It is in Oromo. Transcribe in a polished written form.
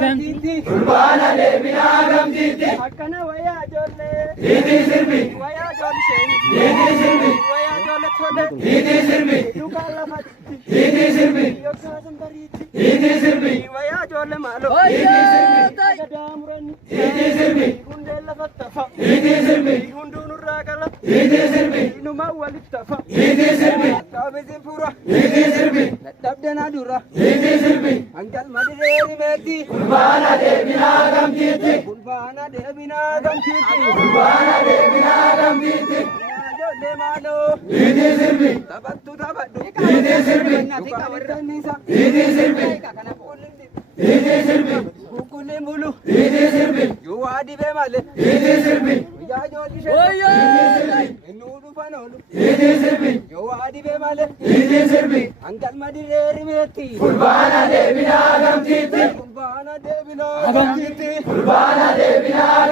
gamtiti. Fulbaana deebinaa gamtiitti. Akkana wayyaa ijoollee. Hiitii sirbi. Wayyaa ijoollee isheen. Hiitii sirbi. Wayyaa ijoollee tole. Hiitii sirbi. Duukaan lafatti. Hiitii sirbi. Yookaan sanbariitti. Hiitii sirbi. Wayyaa ijoollee maaloo. Hiitii sirbi. Gadaa muranii. Hiitii sirbi. Hundee lafatti tafa. Hiitii sirbi. Hunduu nurraa gala. Hiitii sirbi. Inumaa walitti tafa. Hiitii sirbi. Kaabisiin fuura. Hiitii sirbi. Dadhabdanaa dura. Hiitii sirbi. Hangal madireeri meetii. Fulbaana deebinaa gamtiitti. Fulbaana deebinaa gamtiitti. Fulbaana deebinaa gamtiitti. Ijoollee maaloo. Hiitii sirbi. Taphattu taphadhu. Hiitii sirbi. Dubartannisa. Hiitii sirbi. Hiitii sirbi. Kukkuleen bulu. Hiitii sirbi. Yoo waa dibee malee. Hiitii sirbi. Guyyaa ijoolli ishee. Innuu dhufan oolu. Hiitii sirbi. Yoo waa dibee malee. Hiitii sirbi. Hangal madireeri meetii. Fulbaana deebinaa gamtiitti. Fulbaana deebinaa gamtiitti. Fulbaana deebinaa